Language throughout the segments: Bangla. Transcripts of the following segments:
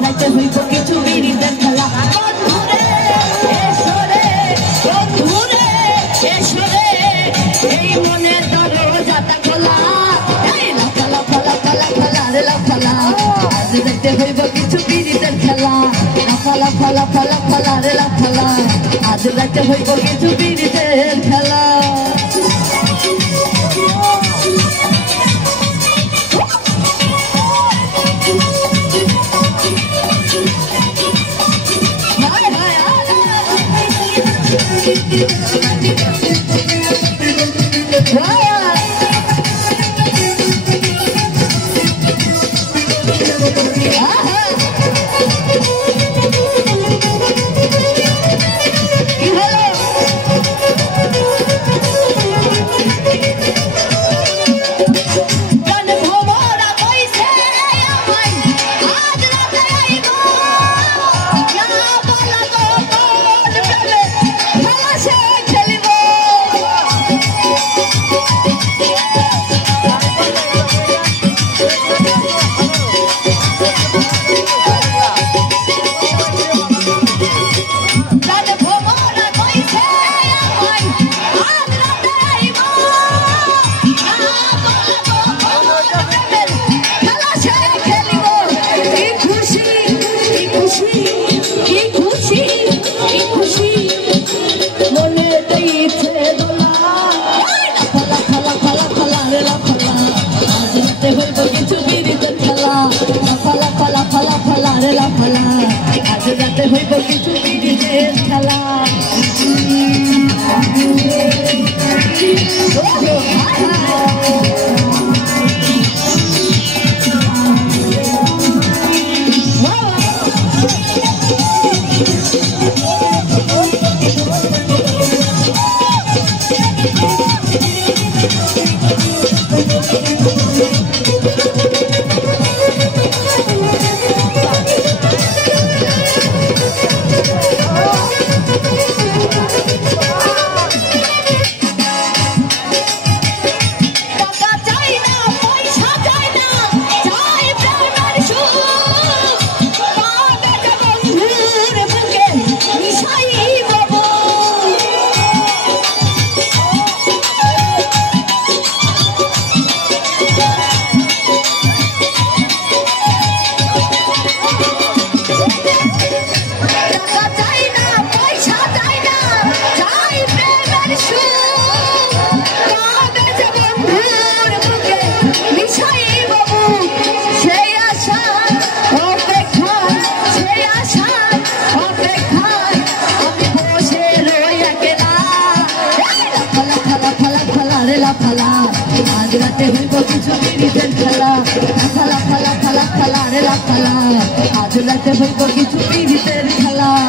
রাতে হইব কিছু বিড়িদের খেলা বন্ধুরে এসরে বন্ধুরে এসরে এই মনের দরজাটা খোলা এই লাফা লাফা লাফা লাফা রে লাফা আজ রাতে হইব কিছু বিড়িদের খেলা লাফা লাফা লাফা লাফা রে লাফা আজ রাতে হইব কিছু বিড়িদের খেলা আজ রাতে হইব কিছু বিড়িদের খেলা আজ রাতে হইব কিছু বিড়িদের খেলা ফালা ফালা ফালা ফালা রে লাফালা আজ রাতে হইব কিছু বিড়িদের খেলা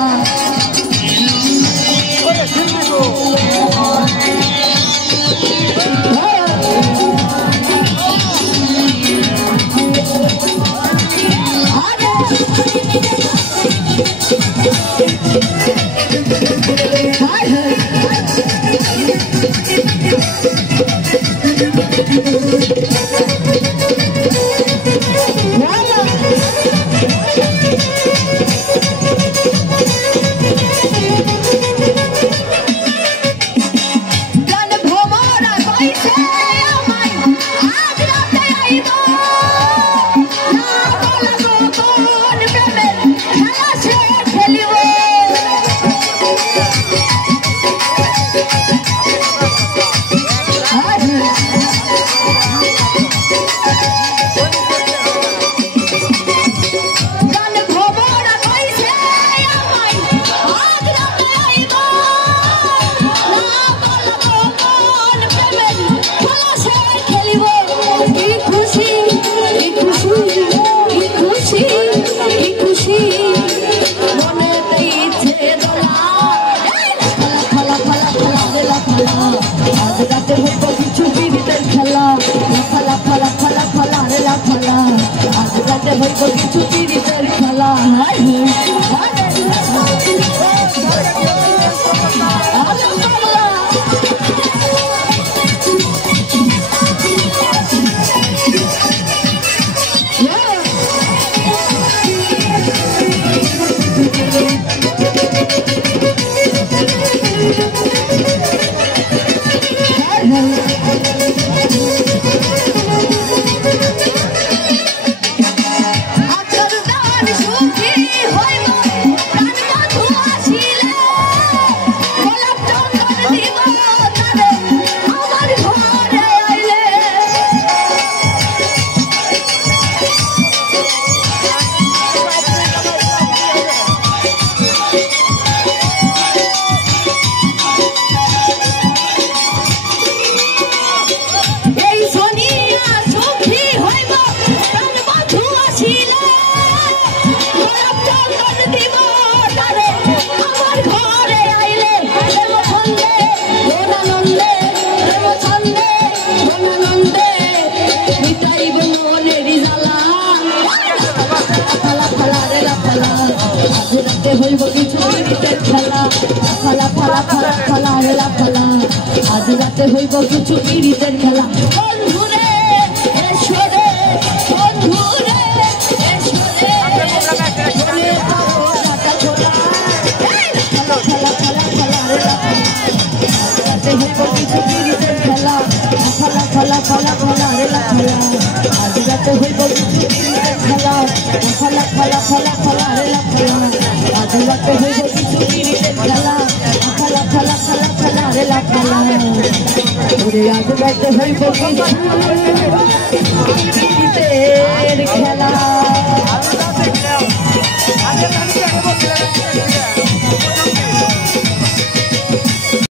কিছু বিড়িদের খেলা হইব কিছু পিরিতের খেলা ফালা ফালা ফালা ফালা হেলা ফালা আজ রাতে হইব কিছু পিরিতের খেলা বন্ধুরে এসো রে বন্ধুরে এসো রে ফালা ফালা ফালা ফালা হেলা রাতে হইব কিছু পিরিতের খেলা ফালা ফালা ফালা ফালা হেলা ফালা আজ রাতে হইব কিছু পিরিতের খেলা ফালা ফালা ফালা ফালা হেলা ফালা আজ রাতে হইব কিছু পিরিতের খেলা ফালা ফালা ফালা ফালা হেলা ফালা ওরে আজ রাতে হইব কিছু পিরিতের খেলা।